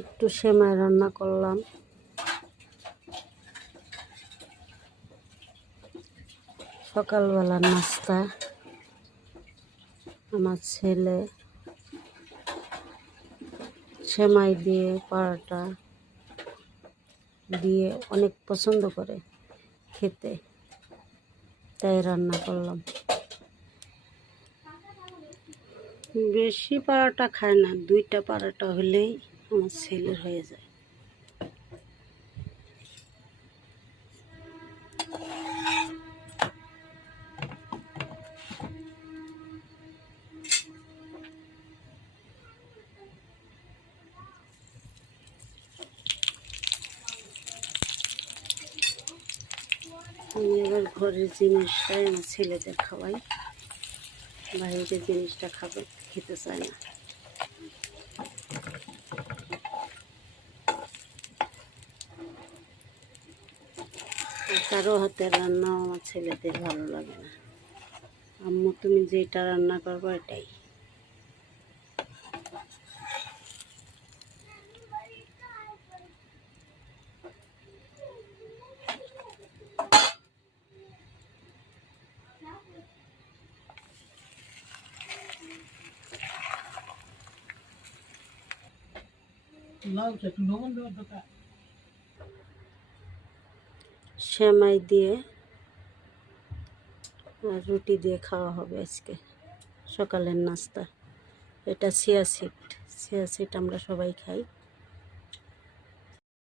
একটু সেমাই রান্না করলাম। সকালবেলার নাস্তা। আমার ছেলে সেমাই দিয়ে পরোটা দিয়ে অনেক পছন্দ করে খেতে, তাই রান্না করলাম। বেশি পরোটা খায় না, 2টা পরোটা হলেই আমার ছেলের হয়ে যায়। আমি আবার ঘরের জিনিসটাই আমার ছেলেদের খাওয়াই, বাইরের জিনিসটা খেতে চায় না। কারো হাতের রান্না আমার ছেলেদের ভালো লাগে না। আম্মু তুমি যেটা রান্না করবো এটাই। সেমাই দিয়ে আর রুটি দিয়ে খাওয়া হবে আজকে সকালের নাস্তা। এটা চিয়া সিড আমরা সবাই খাই।